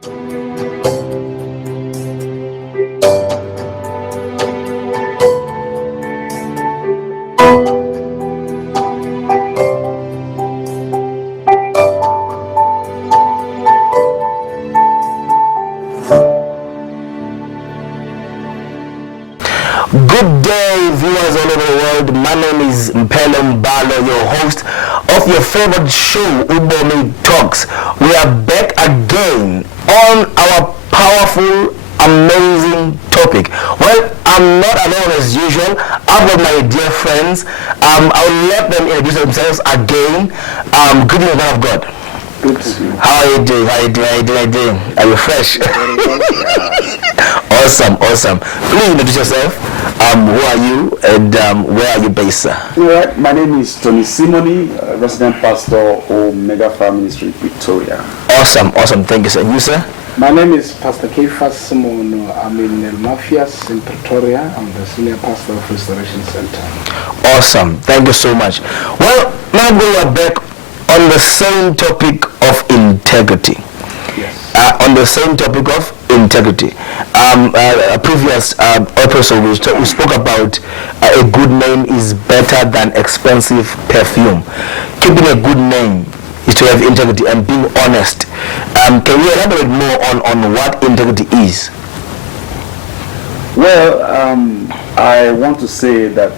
Good day, viewers all over the world. My name is Mpelo Mbalo, your host of your favorite show, Ubomi Talks. We are back again on our powerful, amazing topic. Well, I'm not alone as usual. I've got my dear friends. I'll let them introduce themselves again. Good evening, man of God. Good to see you. How are you doing? How are you doing? Are you fresh? Awesome. Please introduce yourself. Who are you and where are you based, sir? All right. My name is Tony Simoni, resident pastor of Mega Fire Ministry, Victoria. Awesome. Thank you, sir. You, sir? My name is Pastor Keifas Simono. I'm in El Mafias in Pretoria. I'm the senior pastor of Restoration Center. Awesome. Thank you so much. Well, now we are back on the same topic of integrity. Yes. On the same topic of integrity. A previous episode we spoke about a good name is better than expensive perfume. Keeping a good name is to have integrity and being honest. Can you elaborate more on what integrity is? Well, I want to say that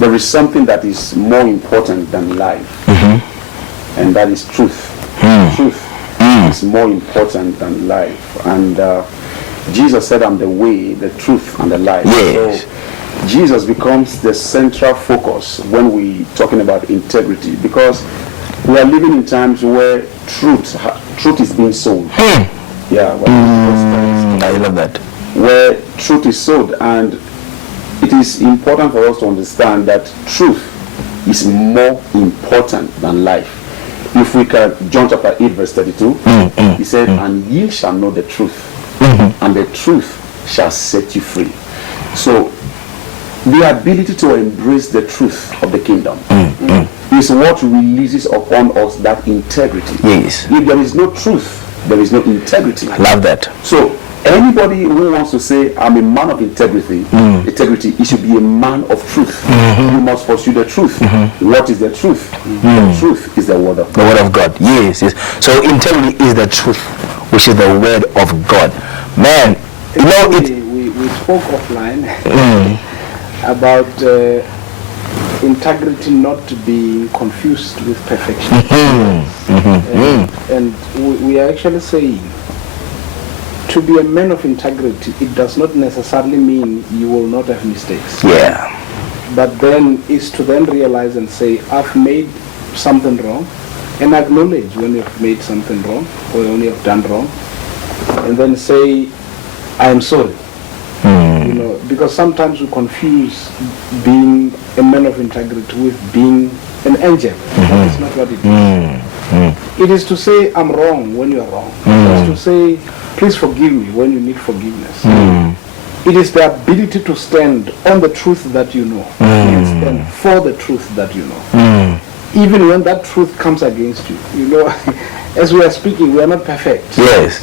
there is something that is more important than life, and that is truth. Truth is more important than life. And Jesus said, I'm the way, the truth, and the life. Yes. So Jesus becomes the central focus when we're talking about integrity, because we are living in times where truth is being sold. Yeah, I love that. where truth is sold, and it is important for us to understand that truth is more important than life. If we can, John chapter 8 verse 32, he said, and ye shall know the truth, and the truth shall set you free. So the ability to embrace the truth of the kingdom is what releases upon us that integrity. Yes. If there is no truth, there is no integrity. I love that. So anybody who wants to say, I'm a man of integrity, he should be a man of truth. You must pursue the truth. What is the truth? The truth is the word of God. The word of God. Yes. So integrity is the truth, which is the word of God. Man, you know it. We spoke offline about integrity not being confused with perfection. And we are actually saying, to be a man of integrity, it does not necessarily mean you will not have mistakes. Yeah. But then is to then realize and say, I've made something wrong, and acknowledge when you've made something wrong or when you have done wrong, and then say, I am sorry. You know, because sometimes we confuse being a man of integrity with being an angel. That's not what it is. It is to say, I'm wrong when you are wrong. It is to say, please forgive me when you need forgiveness. It is the ability to stand on the truth that you know and stand for the truth that you know. Even when that truth comes against you. You know, as we are speaking, we are not perfect. Yes.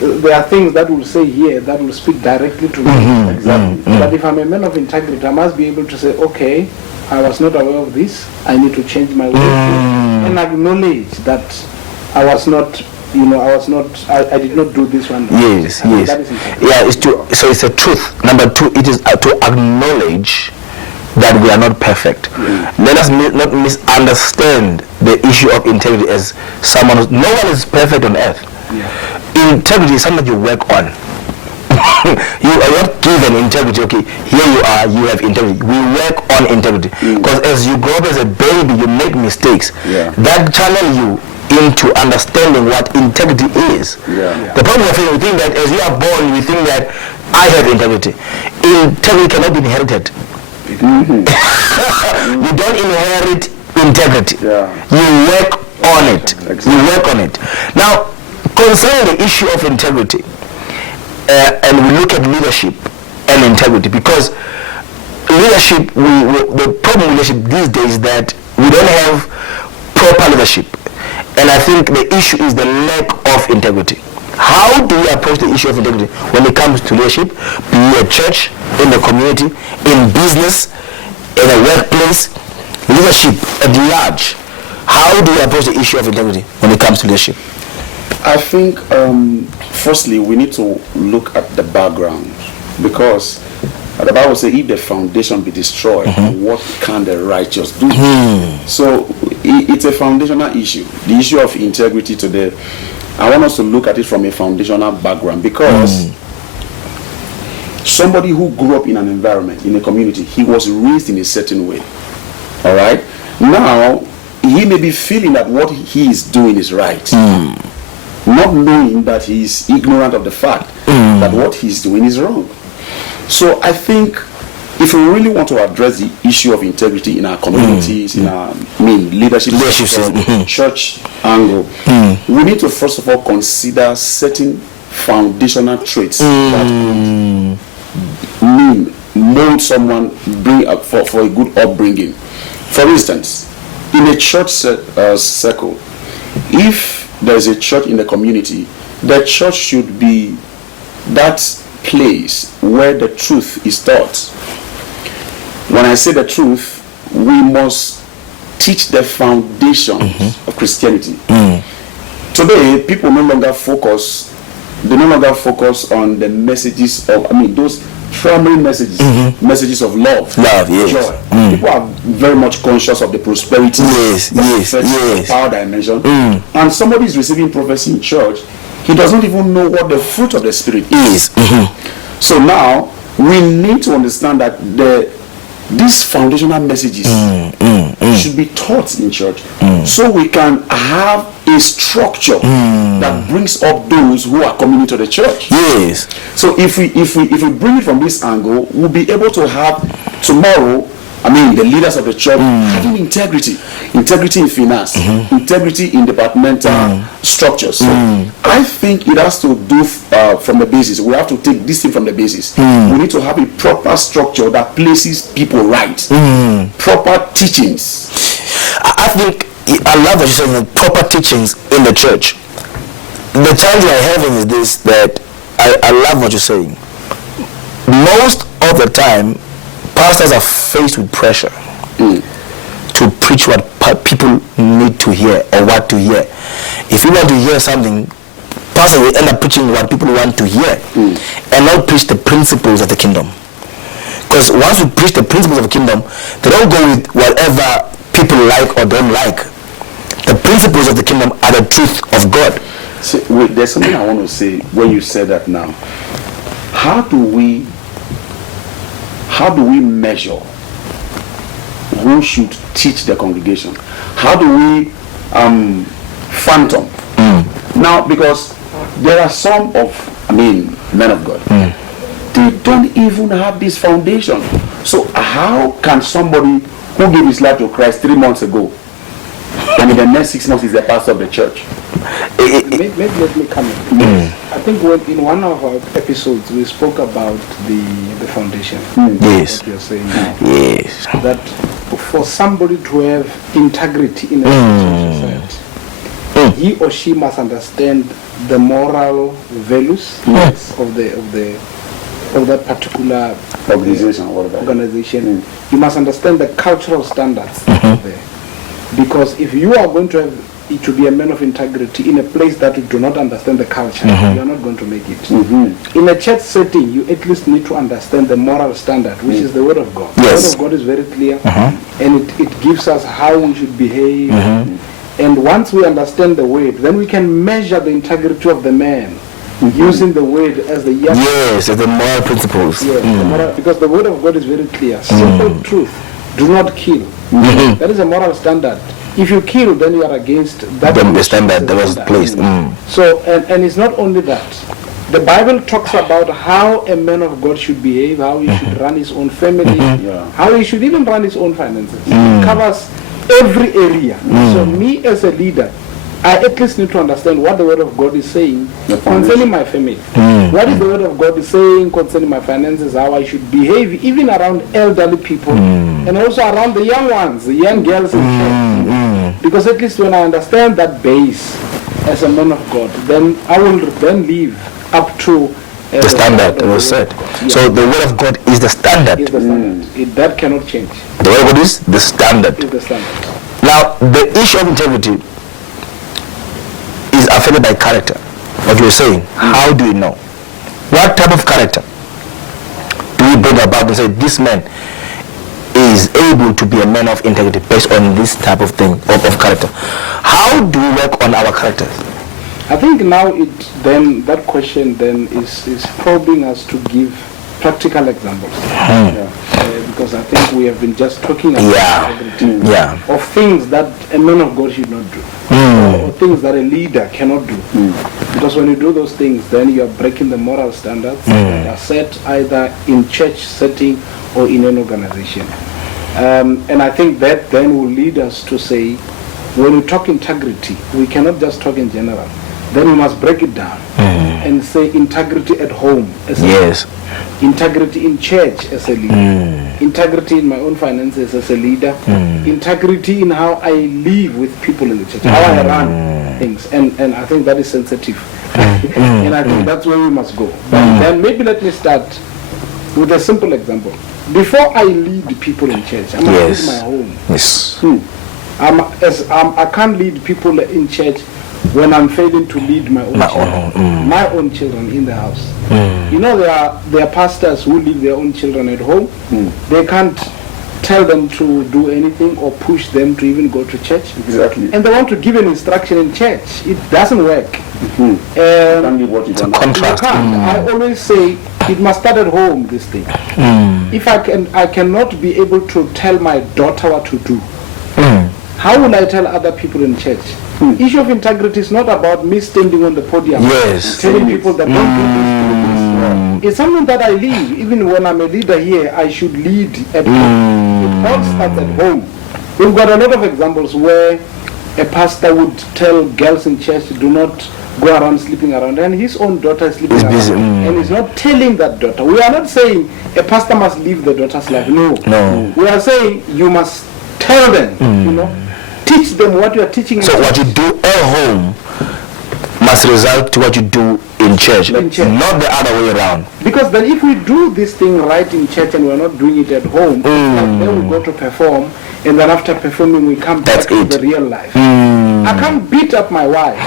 There are things that will say here that will speak directly to me. Exactly. But if I'm a man of integrity, I must be able to say, okay, I was not aware of this. I need to change my way. And acknowledge that I was not, I did not do this one. Yes. That is integrity. Yeah, so it's a truth. Number two, it is to acknowledge that we are not perfect. Let us not misunderstand the issue of integrity as someone who, no one is perfect on earth. Integrity is something you work on. You are not given integrity. Okay, here you are, you have integrity. We work on integrity. Because as you grow up as a baby, you make mistakes. That channel you into understanding what integrity is. The problem is we think that as you are born, we think that I have integrity. Integrity cannot be inherited. You don't inherit integrity. You work on it. You work on it. Now, concerning the issue of integrity, and we look at leadership and integrity, because leadership, the problem with leadership these days is that we don't have proper leadership. And I think the issue is the lack of integrity. How do you approach the issue of integrity when it comes to leadership, be it a church, in the community, in business, in a workplace, leadership at large? How do you approach the issue of integrity when it comes to leadership? I think, firstly, we need to look at the background, because the Bible says, if the foundation be destroyed, what can the righteous do? So it's a foundational issue. The issue of integrity today, I want us to look at it from a foundational background, because somebody who grew up in an environment, in a community, he was raised in a certain way. All right? Now, he may be feeling that what he is doing is right, not knowing that he is ignorant of the fact that what he is doing is wrong. So I think if we really want to address the issue of integrity in our communities, in our leadership, church angle, we need to first of all consider certain foundational traits that mold someone, bring up for a good upbringing. For instance, in a church circle, if there is a church in the community, the church should be that place where the truth is taught. When I say the truth, we must teach the foundations of Christianity. Today, people no longer focus on the messages of, those primary messages, messages of love, joy. People are very much conscious of the prosperity, power dimension. And somebody is receiving prophecy in church, he doesn't even know what the fruit of the Spirit is. So now, we need to understand that these foundational messages should be taught in church, so we can have a structure that brings up those who are coming into the church. So if we bring it from this angle, we'll be able to have tomorrow, the leaders of the church having integrity in finance, integrity in departmental structures. So I think it has to do from the basis. We have to take this thing from the basis. We need to have a proper structure that places people right. Proper teachings. I think I love what you're saying, proper teachings in the church. The challenge we're having is this, that I love what you're saying. Most of the time, pastors are faced with pressure to preach what people need to hear or what to hear. If you want to hear something, pastors will end up preaching what people want to hear and not preach the principles of the kingdom. Because once we preach the principles of the kingdom, they don't go with whatever people like or don't like. The principles of the kingdom are the truth of God. See, there's something I want to say when you say that now. How do we measure who should teach the congregation? How do we phantom? Now, because there are some of men of God, they don't even have this foundation. So how can somebody who gave his life to Christ 3 months ago, and in the next 6 months is the pastor of the church? Maybe let me come in. I think in one of our episodes we spoke about the foundation. Yes. What you're saying now. Yes. That for somebody to have integrity in a society, he or she must understand the moral values of that particular organization. You must understand the cultural standards there. Because if you are going to be a man of integrity in a place that you do not understand the culture, you are not going to make it. In a church setting, you at least need to understand the moral standard, which is the Word of God. The Word of God is very clear, and it gives us how we should behave. And once we understand the Word, then we can measure the integrity of the man using the Word as the as the moral principles. Because the Word of God is very clear. Simple truth: do not kill. That is a moral standard. If you kill, then you are against that standard that was placed. So, and it's not only that. The Bible talks about how a man of God should behave, how he should run his own family, how he should even run his own finances. It covers every area. So me as a leader, I at least need to understand what the Word of God is saying concerning my family. What is the Word of God saying concerning my finances, how I should behave even around elderly people and also around the young ones, the young girls in church. Because at least when I understand that base as a man of God, then I will then live up to the standard that was set. Yeah. So the word of God is the standard. Is the standard. That cannot change. The word of God is the standard. Is the standard. Now, the issue of integrity is affected by character. What you're saying, how do you know? What type of character do we bring about and say this man is able to be a man of integrity based on this type of thing of character? How do we work on our characters? I think now that question then is probing us to give practical examples. Because I think we have been just talking about integrity of things that a man of God should not do, or things that a leader cannot do. Because when you do those things, then you are breaking the moral standards that are set either in church setting or in an organization. And I think that then will lead us to say, when we talk integrity, we cannot just talk in general. Then we must break it down and say integrity at home as a leader, integrity in church as a leader, integrity in my own finances as a leader, integrity in how I live with people in the church, how I run things, and I think that is sensitive. And I think that's where we must go. But then maybe let me start with a simple example. Before I lead people in church, I must lead my home. I can't lead people in church when I'm failing to lead my own children in the house. You know, there are pastors who leave their own children at home. They can't tell them to do anything or push them to even go to church. Exactly. And they want to give an instruction in church. It doesn't work. It's a contrast. I always say it must start at home, this thing. If I cannot be able to tell my daughter what to do, how will I tell other people in church? Issue of integrity is not about me standing on the podium telling people that don't do this. It's something that I live. Even when I'm a leader here, I should lead at home. It all starts at home. We've got a lot of examples where a pastor would tell girls in church, do not go around sleeping around, and his own daughter is sleeping around, and he's not telling that daughter. We are not saying a pastor must live the daughter's life. No. We are saying you must tell them, teach them what you are teaching. So what you do at home must result to what you do in church, not the other way around. Because then if we do this thing right in church and we're not doing it at home, then we go to perform, and then after performing we come back to the real life. I can't beat up my wife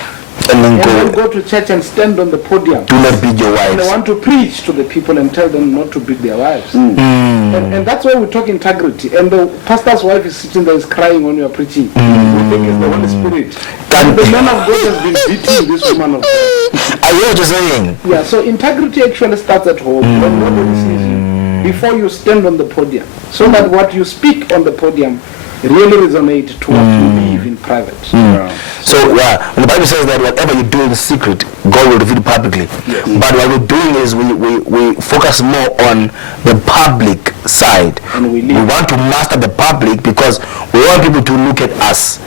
and then go to church and stand on the podium. Do not beat your wives. And I want to preach to the people and tell them not to beat their wives. And that's why we talk integrity. And the pastor's wife is sitting there, is crying when you are preaching. We think it's the Holy Spirit. And the man of God has been beating this woman of God. I hear what you're saying. Yeah, so integrity actually starts at home when nobody sees you before you stand on the podium. So that what you speak on the podium really resonate to what you live in private. So when the Bible says that whatever you do in secret, God will reveal publicly. But what we're doing is we focus more on the public side. And we want to master the public because we want people to look at us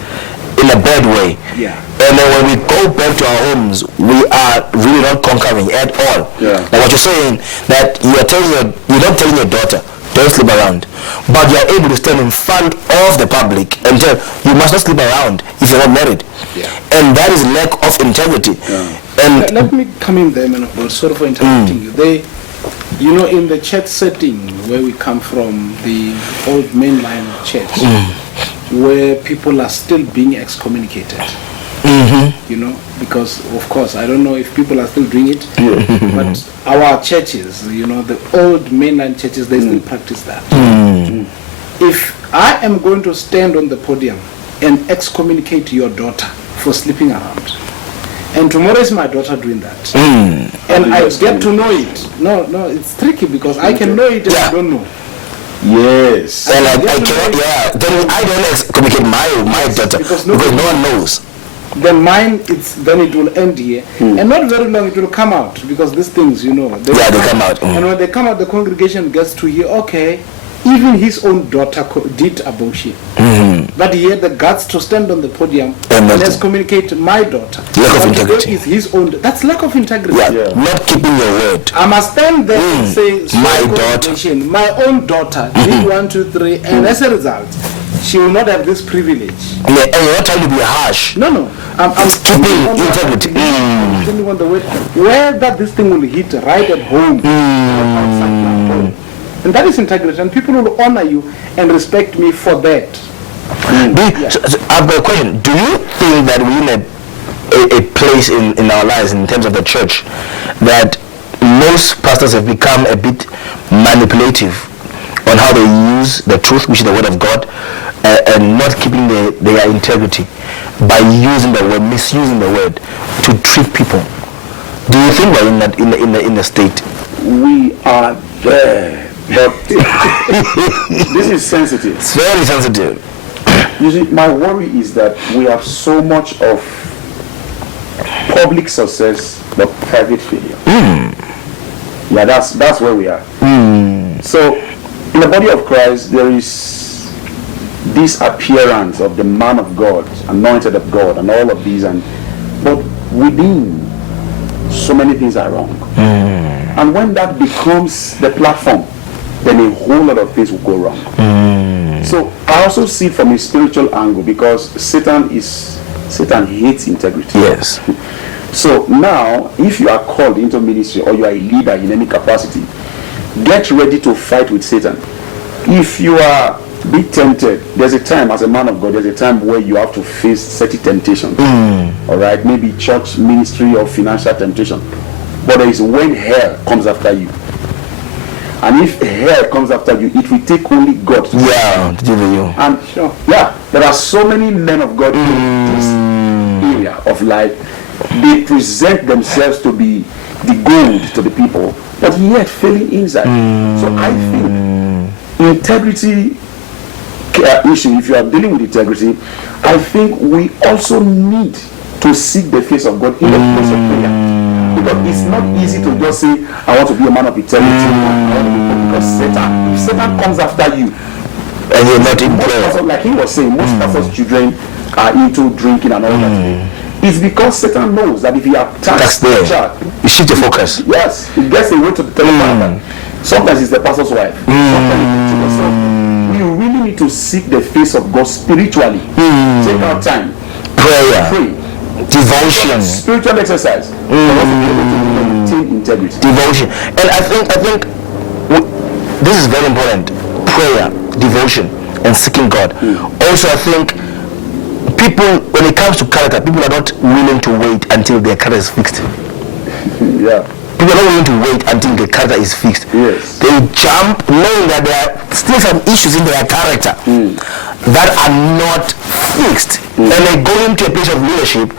in a bad way. And then when we go back to our homes, we are really not conquering at all. Like what you're saying, that you're not telling your daughter, don't sleep around, but you're able to stand in front of the public and tell, you must not sleep around if you're not married. And that is lack of integrity. And let me come in there, man of God, sorry for interrupting you. In the church setting where we come from, the old mainline church, where people are still being excommunicated. Because of course I don't know if people are still doing it, but our churches, the old mainline churches, they still practice that. If I am going to stand on the podium and excommunicate your daughter for sleeping around, and tomorrow is my daughter doing that, and I get to know it, no, it's tricky because I can know it and I don't know. Yes. And I don't excommunicate my daughter because no one knows. Then it will end here, and not very long it will come out, because these things, they come out. And when they come out, the congregation gets to hear, okay, even his own daughter did abortion, but he had the guts to stand on the podium and excommunicate my daughter. Lack of integrity. Is his own. That's lack of integrity. Not keeping your word. I must stand there and say, my daughter, my own daughter did 1, 2, 3, and as a result, she will not have this privilege. Yeah, and you're not trying to be harsh. No. I'm keeping integrity. Depending on the way, where that this thing will hit right at home, and that is integrity, and people will honor you and respect me for that. So I've got a question. Do you think that we're in a place in our lives, in terms of the church, that most pastors have become a bit manipulative on how they use the truth, which is the word of God, and not keeping their integrity by using the word, misusing the word to trick people? Do you think we're in that in the state? We are there, but this is sensitive. It's very sensitive. You see, my worry is that we have so much of public success but private failure. Yeah, that's where we are. So in the body of Christ, there is this appearance of the man of God, anointed of God, and all of these, but within, so many things are wrong. And when that becomes the platform, then a whole lot of things will go wrong. So I also see it from a spiritual angle, because Satan hates integrity. Yes. So now, if you are called into ministry or you are a leader in any capacity, get ready to fight with Satan. If you are be tempted, there's a time, as a man of God, there's a time where you have to face certain temptations. All right, maybe church, ministry, or financial temptation. But there is when hell comes after you. And if hell comes after you, it will take only God to deliver you. And there are so many men of God in this area of life. They present themselves to be the gold to the people, but yet failing inside. So I think integrity issue, if you are dealing with integrity, I think we also need to seek the face of God in the place of prayer. Because it's not easy to just say, I want to be a man of integrity. Because if Satan comes after you, and you're not in prayer, like he was saying, most pastors' children are into drinking and all that. It's because Satan knows that if he attacks the child, you shift the focus. Yes, he gets away to the telephone. Sometimes it's the pastor's wife. Sometimes it's we really need to seek the face of God spiritually. Take our time. Prayer. Pray. Devotion. Spiritual exercise. Maintain integrity. Devotion. And I think this is very important. Prayer, devotion, and seeking God. Also, I think people, when it comes to character, people are not willing to wait until their character is fixed. People are not willing to wait until the character is fixed. Yes. They jump knowing that there are still some issues in their character that are not fixed. And they go into a place of leadership.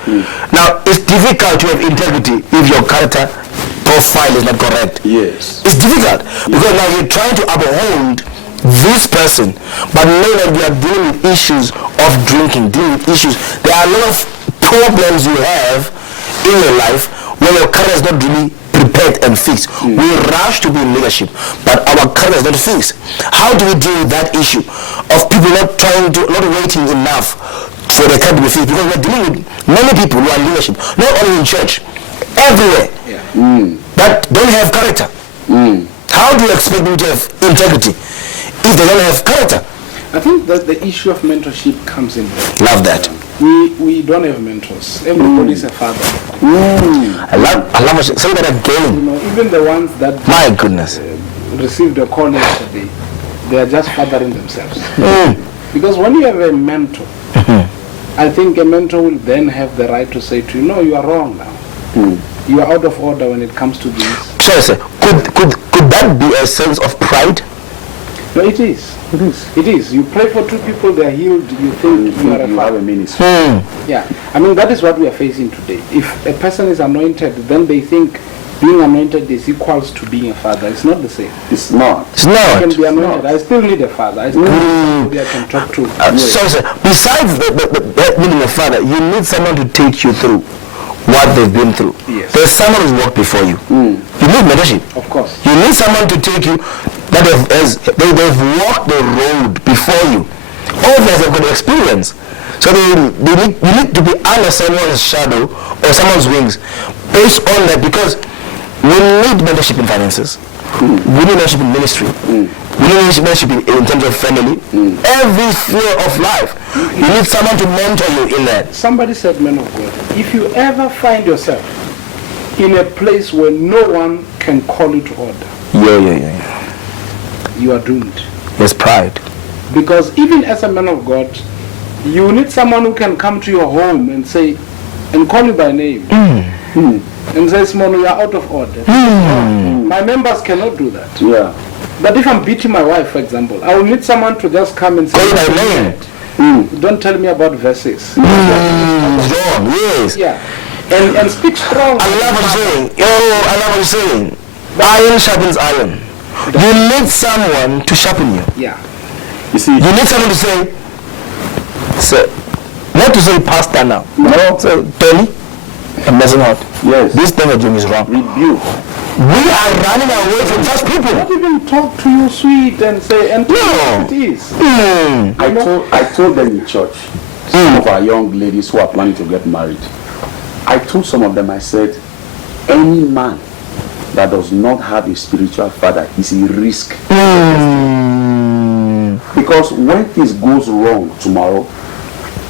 Now, it's difficult to have integrity if your character profile is not correct. Yes. It's difficult because now you're trying to uphold this person, but know that you are dealing with issues of drinking, dealing with issues. There are a lot of problems you have in your life when your character is not really prepared and fixed. We rush to be in leadership, but our character is not fixed. How do we deal with that issue of people not waiting enough for the character to be fixed? Because we're dealing with many people who are in leadership, not only in church, everywhere, that don't have character. How do you expect them to have integrity if they don't have character? I think that the issue of mentorship comes in there. Love that. We don't have mentors. Everybody is a father. I love say that again. Even the ones that my goodness received a call yesterday, they are just fathering themselves. Because when you have a mentor, I think a mentor will then have the right to say to you, no, you are wrong now. You are out of order when it comes to this. So, sir, could that be a sense of pride? No, it is. It is. You pray for two people, they are healed, you think you are a father. Yeah. I mean, that is what we are facing today. If a person is anointed, then they think being anointed is equals to being a father. It's not the same. It's not. It's not. I can be anointed. I still need a father. I still need somebody I can talk to. So, sir, besides needing a father, you need someone to take you through what they've been through. Yes. There's someone who's walked before you. You need mentorship. Of course. You need someone to take you that they've walked the road before you. All of us have got the experience. So you need to be under someone's shadow or someone's wings based on that, because we need mentorship in finances. We need mentorship in ministry. We need mentorship in terms of family. Every sphere of life. You need someone to mentor you in that. Somebody said, man of God, if you ever find yourself in a place where no one can call you to order, you are doomed. There's pride. Because even as a man of God, you need someone who can come to your home and say, and call you by name. And say, Smono, you are out of order. My members cannot do that. Yeah. But if I'm beating my wife, for example, I will need someone to just come and say, call you by name. Don't tell me about verses. Wrong, yes. Yeah. And speak strong. I love what you're saying. I love what you're saying. Iron sharpens iron. You need someone to sharpen you. Yeah. You see, You need someone to say, sir, not to say pastor now. No, say, Tony, I'm messing out. yes, This thing you're doing is wrong. rebuke. We are running away from such people. Not even talk to you sweet and say, and tell you what it is. I told them in church, some of our young ladies who are planning to get married, I told some of them, I said, any man that does not have a spiritual father is a risk. Because when things goes wrong tomorrow,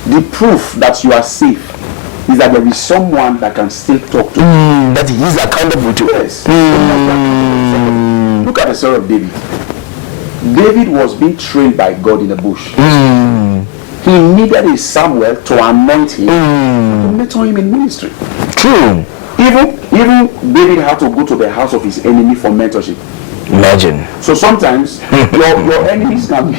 the proof that you are safe is that there is someone that can still talk to you. That he is accountable to. Yes. Look at the story of David. David was being trained by God in the bush. He needed a Samuel to anoint him, to mentor him in ministry. True. Even David had to go to the house of his enemy for mentorship. Imagine. So sometimes your enemies can be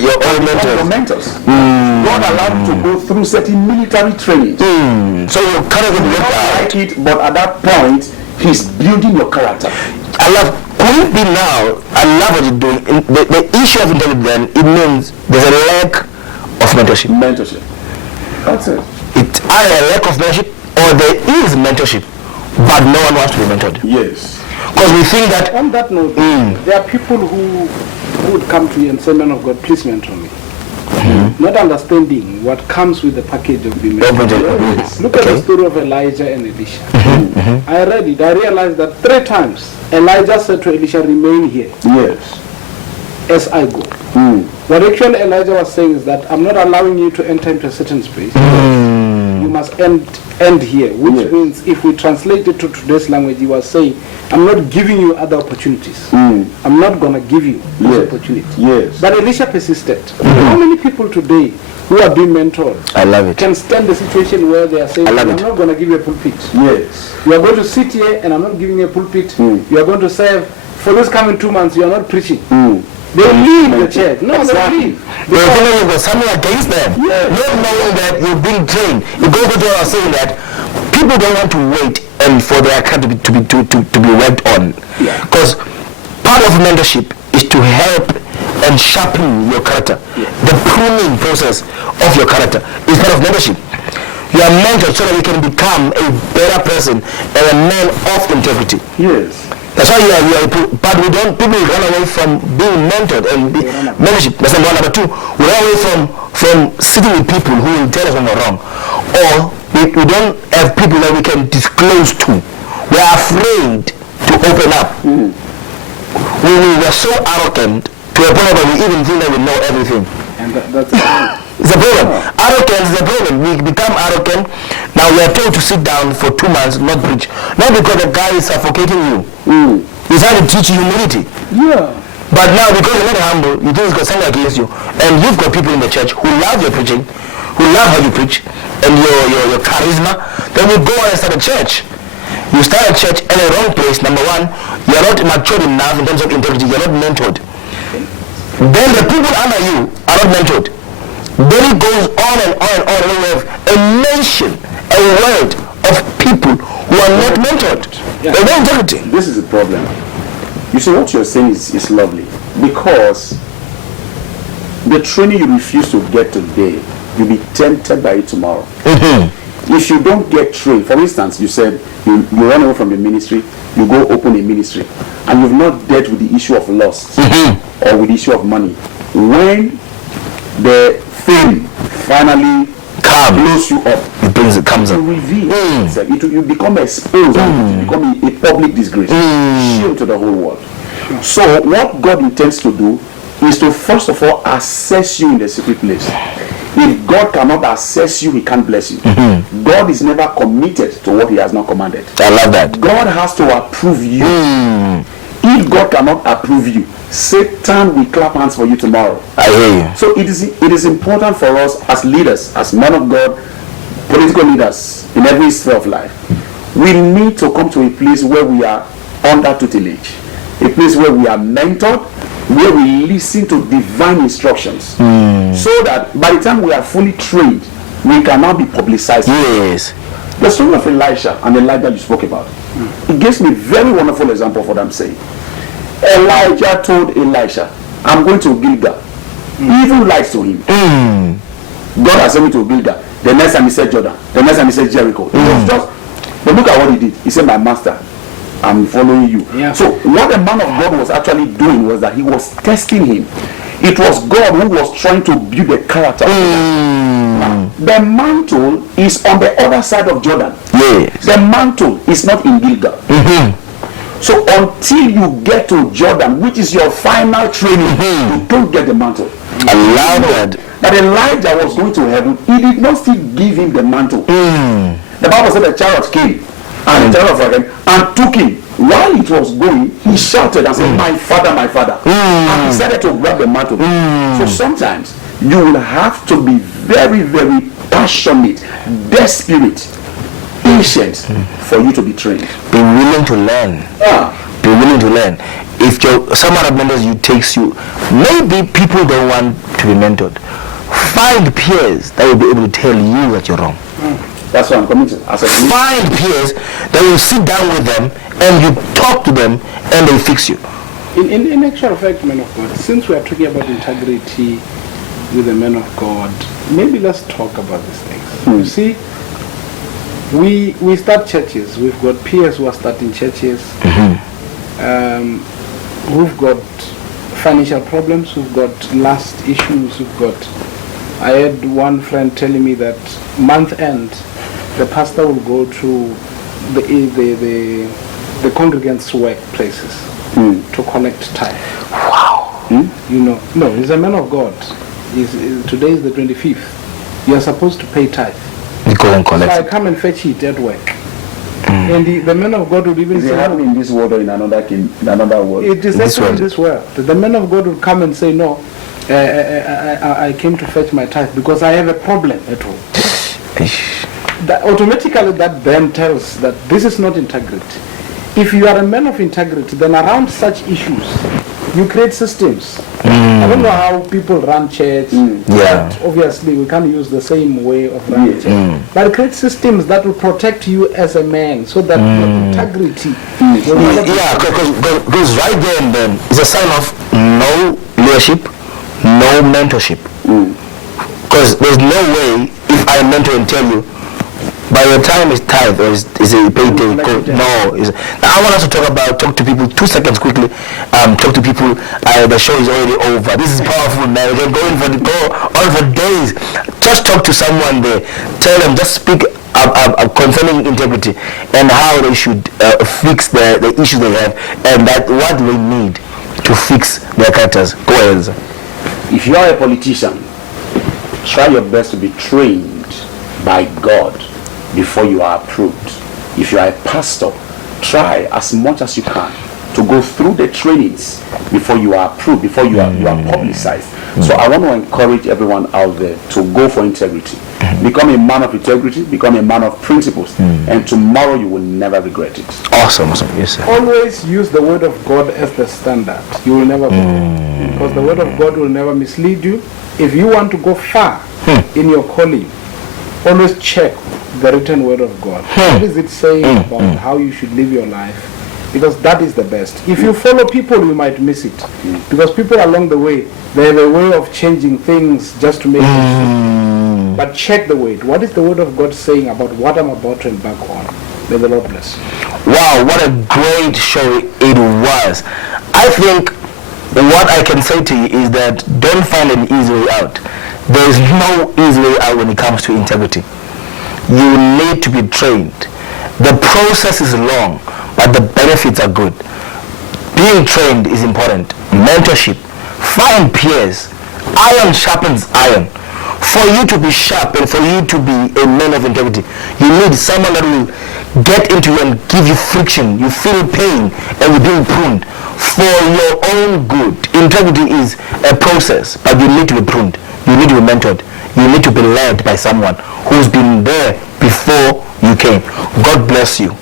Your own your mentors. mentors. God allowed you to go through certain military trainings. So you kind of You work don't out. like it, but at that point, he's building your character. I love. Could it be now? I love what you're doing. The issue of intelligence, it means there's a lack of mentorship. Mentorship. That's it. It's either a lack of mentorship or there is mentorship, but no one wants to be mentored. Yes. Because we think that On that note, there are people who would come to you and say, man of God, please mentor me. Not understanding what comes with the package of being mentored. Look at the story of Elijah and Elisha. I read it. I realized that 3 times Elijah said to Elisha, remain here Yes. as I go. What actually Elijah was saying is that I'm not allowing you to enter into a certain space. You must end here, which means if we translate it to today's language, he was saying, I'm not giving you other opportunities. I'm not going to give you this opportunity. Yes. But Elisha persisted. How many people today who are being mentored I love it. can stand the situation where they are saying, I love I'm it. not going to give you a pulpit. Yes. You are going to sit here and I'm not giving you a pulpit. You are going to serve. For this coming 2 months, you are not preaching. They leave the church. No, they leave. They're thinking you've got something against them. Not knowing that you're being trained. It goes back to what I was saying, that people don't want to wait and for their account to be worked on. Because part of mentorship is to help and sharpen your character. The pruning process of your character is part of mentorship. You are mentored so that you can become a better person and a man of integrity. Yes. That's why but people run away from being mentored and mentorship. That's number one. Number two, we run away from sitting with people who will tell us when we're wrong. Or we don't have people that we can disclose to. We are afraid to open up. We are so arrogant to a point where we even think that we know everything. And that's the point. It's a problem. Arrogance is a problem. We become arrogant. Now we are told to sit down for 2 months, not preach. Not because the guy is suffocating you. He's trying to teach you humility. Yeah. But now because you're not humble, you think he's got something against you. And you've got people in the church who love your preaching, who love how you preach, and your charisma. Then you go and start a church. You start a church in the wrong place. Number one, you're not matured enough in terms of integrity. You're not mentored. Then the people under you are not mentored. Then it goes on and on and on. We have a nation, a world of people who are not mentored. They have no integrity. This is the problem. You see, what you're saying is lovely. Because the training you refuse to get today, you'll be tempted by it tomorrow. If you don't get trained, for instance, you said you run away from the ministry, you go open a ministry, and you've not dealt with the issue of loss or with the issue of money. When the thing finally blows you up, it comes up. reveal itself. You become exposed and you become a public disgrace. Shame to the whole world. Sure. So what God intends to do is to first of all assess you in the secret place. If God cannot assess you, he can't bless you. God is never committed to what he has not commanded. I love that. God has to approve you. If God cannot approve you, Satan will clap hands for you tomorrow. I hear you. So it is important for us as leaders, as men of God, political leaders in every sphere of life. We need to come to a place where we are under tutelage, a place where we are mentored, where we listen to divine instructions, so that by the time we are fully trained, we cannot be publicized. Yes. The story of Elisha and Elijah you spoke about, it gives me a very wonderful example of what I'm saying. Elijah told Elisha, I'm going to Gilgal. He even lied to him. God has sent me to Gilgal. The next time he said Jordan. The next time he said Jericho. It was just, but look at what he did. He said, my master, I'm following you. Yeah. So what the man of God was actually doing was that he was testing him. It was God who was trying to build the character of Now, the mantle is on the other side of Jordan. Yes. The mantle is not in Gilgal. So until you get to Jordan, which is your final training, you don't get the mantle. Allow that. But Elijah was going to heaven. He did not still give him the mantle. The Bible said the chariot came and the chariot of heaven and took him. While it was going, he shouted and said, my father, my father. And he decided to grab the mantle. So sometimes you will have to be very, very passionate, desperate, patient for you to be trained. Be willing to learn. Be willing to learn. If someone that mentors you takes you, maybe people don't want to be mentored. Find peers that will be able to tell you that you're wrong. That's what I'm coming to. Find peers that will sit down with them and you talk to them and they fix you. In actual fact, men of God, since we are talking about integrity with the men of God, maybe let's talk about these things. You see, we start churches. We've got peers who are starting churches. We've got financial problems. We've got lust issues. I had one friend telling me that month end, the pastor will go to the congregants' workplaces to collect tithe. Wow. You know, no, he's a man of God. Today is the 25th. You are supposed to pay tithe. You go and collect. So I come and fetch it at work. And the man of God would even Is it say, happening in this world or in another world? it is actually in this world. The man of God would come and say, no, I came to fetch my tithe because I have a problem at home. Automatically that then tells that this is not integrity. If you are a man of integrity, then around such issues, you create systems. I don't know how people run church. But obviously we can't use the same way of running church. But create systems that will protect you as a man, so that your integrity will never be because right there and then it's a sign of no leadership, no mentorship. Because there's no way if I mentor and tell you by the time it's tithe or is a payday, no. Now I want us to talk to people 2 seconds quickly. Talk to people. The show is already over. This is powerful, man. We can go on for days. Just talk to someone there. Tell them, just speak concerning integrity and how they should fix the issues they have and that what they need to fix their characters. Go ahead, sir. If you are a politician, try your best to be trained by God before you are approved. If you are a pastor, try as much as you can to go through the trainings before you are approved, before you are publicized. So I want to encourage everyone out there to go for integrity. Become a man of integrity, become a man of principles, and tomorrow you will never regret it. Awesome. Yes, sir. Always use the word of God as the standard. You will never go, because the word of God will never mislead you. If you want to go far in your calling, always check the written word of God. What is it saying about how you should live your life? Because that is the best. If you follow people, you might miss it. Because people along the way, they have a way of changing things just to make it. But check the word. What is the word of God saying about what I'm about to embark on? May the Lord bless you. Wow, what a great show it was. I think what I can say to you is that don't find an easy way out. There is no easy way out when it comes to integrity. You need to be trained. The process is long, but the benefits are good. being trained is important. Mentorship. Find peers. Iron sharpens iron. For you to be sharp and for you to be a man of integrity, you need someone that will get into you and give you friction. You feel pain and you're being pruned for your own good. Integrity is a process, but you need to be pruned. You need to be mentored. You need to be led by someone who's been there before you came. God bless you.